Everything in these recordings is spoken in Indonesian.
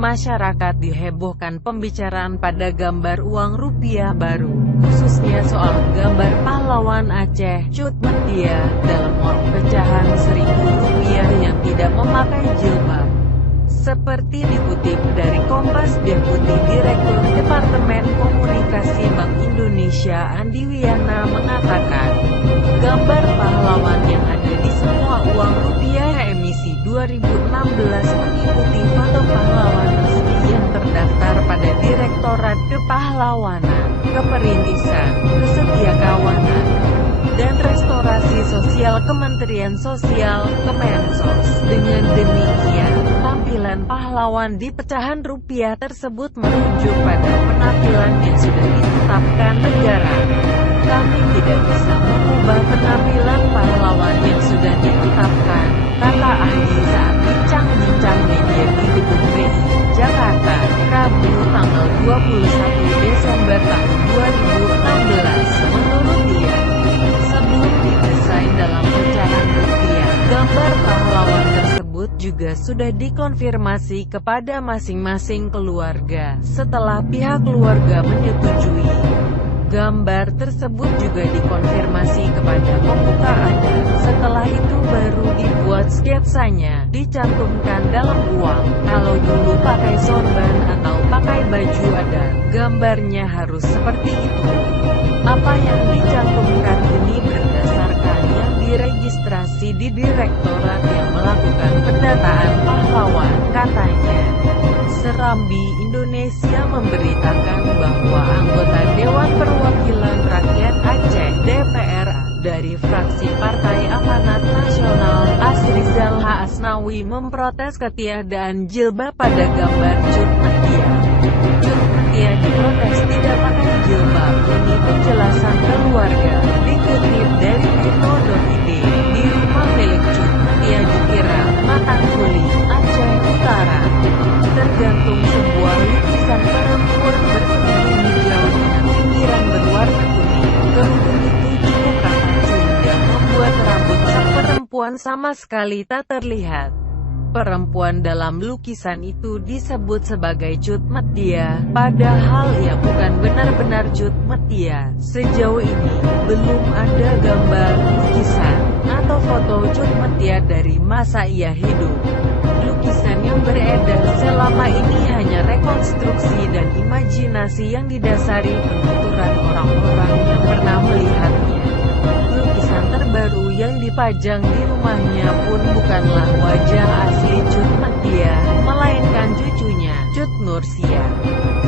Masyarakat dihebohkan pembicaraan pada gambar uang rupiah baru, khususnya soal gambar pahlawan Aceh, Cut Mutia, dalam uang pecahan Rp1.000 yang tidak memakai jilbab. Seperti dikutip dari Kompas, Deputi Direktur Departemen Komunikasi Bank Indonesia Andi Wiyana mengatakan, gambar pahlawan yang ada di semua uang rupiah emisi 2016 mengikuti foto pahlawan resmi yang terdaftar pada Direktorat Kepahlawanan, Keperintisan, Kesetiakawanan, dan Restorasi Sosial Kementerian Sosial, Kemensos. Dengan demikian, tampilan pahlawan di pecahan rupiah tersebut merujuk pada penampilan yang sudah ditetapkan negara. Kami tidak bisa mengubah penampilan pahlawan yang sudah ditetapkan, kata Andi saat bincang-bincang media di Gedung BI, Jakarta, Rabu tanggal 21 Desember tahun 2016. Menurut dia, sebelum didesain dalam pecahan rupiah, gambar pahlawan tersebut juga sudah dikonfirmasi kepada masing-masing keluarga. Setelah pihak keluarga menyetujui, gambar tersebut juga dikonfirmasi kepada pemuka adat. Setelah itu baru dibuat sketsanya, dicantumkan dalam uang. Kalau dulu pakai sorban atau pakai baju adat, gambarnya harus seperti itu. Apa yang dicantumkan ini berdasarkan yang diregistrasi di direktorat yang melakukan pendataan pahlawan, katanya. Serambi Indonesia memberitakan bahwa anggota Dewan Perwakilan Rakyat Aceh (DPR) dari fraksi Partai Amanat Nasional, Asrizal Asnawi, memprotes ketiadaan jilbab pada gambar Cut Mutia. Cut Mutia diprotes tidak pakai jilbab. Ini penjelasan keluarga, dikutip dari Tirto.id. Di rumah milik Cut Mutia di Kira, Matankuli, Aceh Utara, tergantung sebuah lukisan perempuan berkerudung hijau dengan pinggiran berwarna kuning. Kerudung itu cukup rapat sehingga membuat rambut sang perempuan sama sekali tak terlihat. Perempuan dalam lukisan itu disebut sebagai Cut Mutia, padahal ia bukan benar-benar Cut Mutia. Sejauh ini, belum ada gambar, lukisan, atau foto Cut Mutia dari masa ia hidup. Lukisan yang beredar selama ini hanya rekonstruksi dan imajinasi yang didasari penuturan orang-orang yang pernah melihatnya. Lukisan terbaru yang dipajang di rumahnya pun bukanlah wajah asli Cut Mutia, melainkan cucunya, Cut Nursia.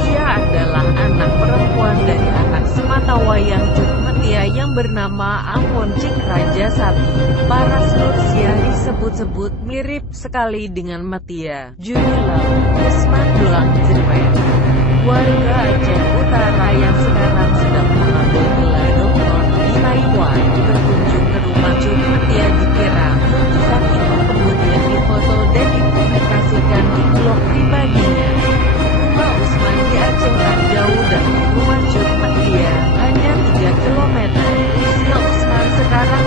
Ia adalah anak perempuan dari anak sematawayang Cut Mutia yang bernama Ampon Cik Raja Sapi. Paras Nursia disebut-sebut mirip sekali dengan Mutia. Juni lalu, Usman Dulang Jerwen, warga Aceh Utara yang sekarang sedang mengambil gelar doktor di Taiwan, berkunjung ke rumah Cut Mutia di Kira. Lukisan itu kemudian difoto dan dipublikasikan di blog pribadinya. Rumah Usman di Aceh tak jauh dari rumah Cut Mutia, hanya 3 km. Usia Usman sekarang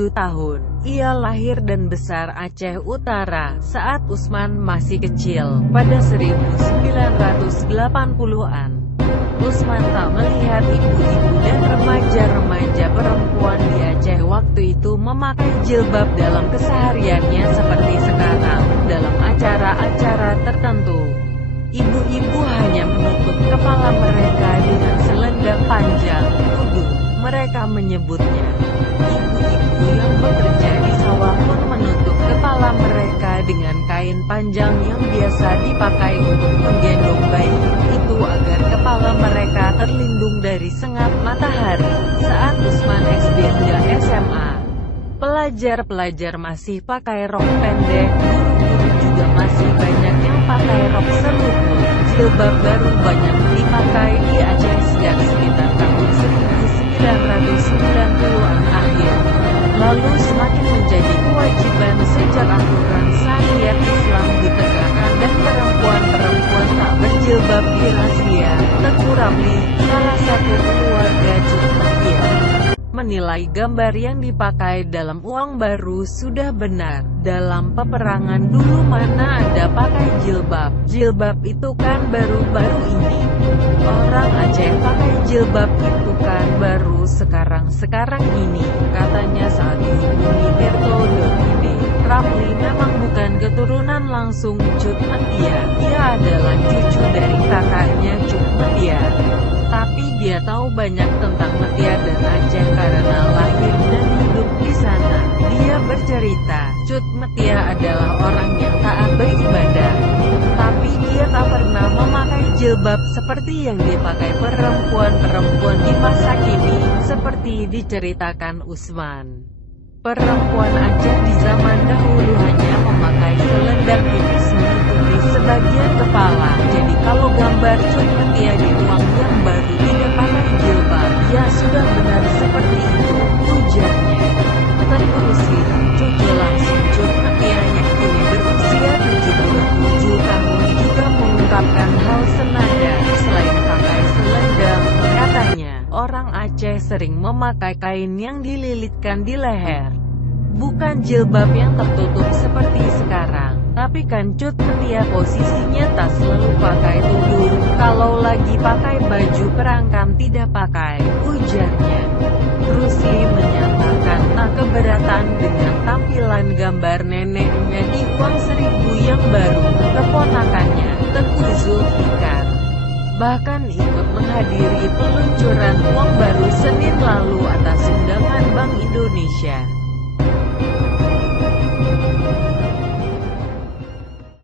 37 tahun. Ia lahir dan besar Aceh Utara saat Usman masih kecil, pada 1980-an. Usman tak melihat ibu-ibu dan remaja-remaja perempuan di Aceh waktu itu memakai jilbab dalam kesehariannya seperti sekarang, dalam acara-acara tertentu. Ibu-ibu hanya menutup kepala mereka dengan selendang panjang, tudung. Mereka menyebutnya. Ibu-ibu yang bekerja di sawah pun menutup kepala mereka dengan kain panjang yang biasa dipakai untuk menggendong bayi, itu agar kepala mereka terlindung dari sengat matahari. Saat Usman SD hingga SMA, pelajar-pelajar masih pakai rok pendek, guru-guru juga masih banyak yang pakai rok selutut. Jilbab baru banyak dipakai di Aceh sejak sekitar tahun 1990-an akhir. Lalu semakin menjadi kewajiban sejak aturan syariat Islam ditegakkan dan perempuan-perempuan tak berjilbab dirazia. Teguh Ramli, salah satu keluarga Cut Mutia, menilai gambar yang dipakai dalam uang baru sudah benar. Dalam peperangan dulu mana ada pakai jilbab? Jilbab itu kan baru-baru ini. Orang Aceh pakai jilbab itu kan baru sekarang ini, katanya saat dihubungi Tirto.id. Ramli memang bukan keturunan langsung Cut Mutia. Ia adalah cucu dari kakaknya Cut Mutia. Tapi dia tahu banyak tentang Mutia dan Aceh karena lahir dan hidup di sana. Dia bercerita, Cut Mutia adalah orang yang taat beribadah. Tapi dia tak pernah memakai jilbab seperti yang dipakai perempuan-perempuan di masa kini, seperti diceritakan Usman. Perempuan Aceh di zaman dahulu hanya memakai selendang tipis menutupi sebagian kepala. Jadi kalau gambar Cut Mutia di uang yang baru tidak pakai jilbab, ya sudah benar seperti itu, ujarnya. Terusi, cucu langsung Cut Mutia yang kini berusia 77 tahun juga mengungkapkan hal senada. Selain pakai selendang, katanya, orang Aceh sering memakai kain yang dililitkan di leher. Bukan jilbab yang tertutup seperti sekarang. Tapi kan Cut Mutia posisinya tak selalu pakai tudung. Kalau lagi pakai baju perangkam tidak pakai, ujarnya. Rusli menyatakan tak keberatan dengan tampilan gambar neneknya di uang 1.000 yang baru. Keponakannya, Tengku Zulfikar, bahkan ikut menghadiri peluncuran uang baru Senin lalu atas undangan Bank Indonesia.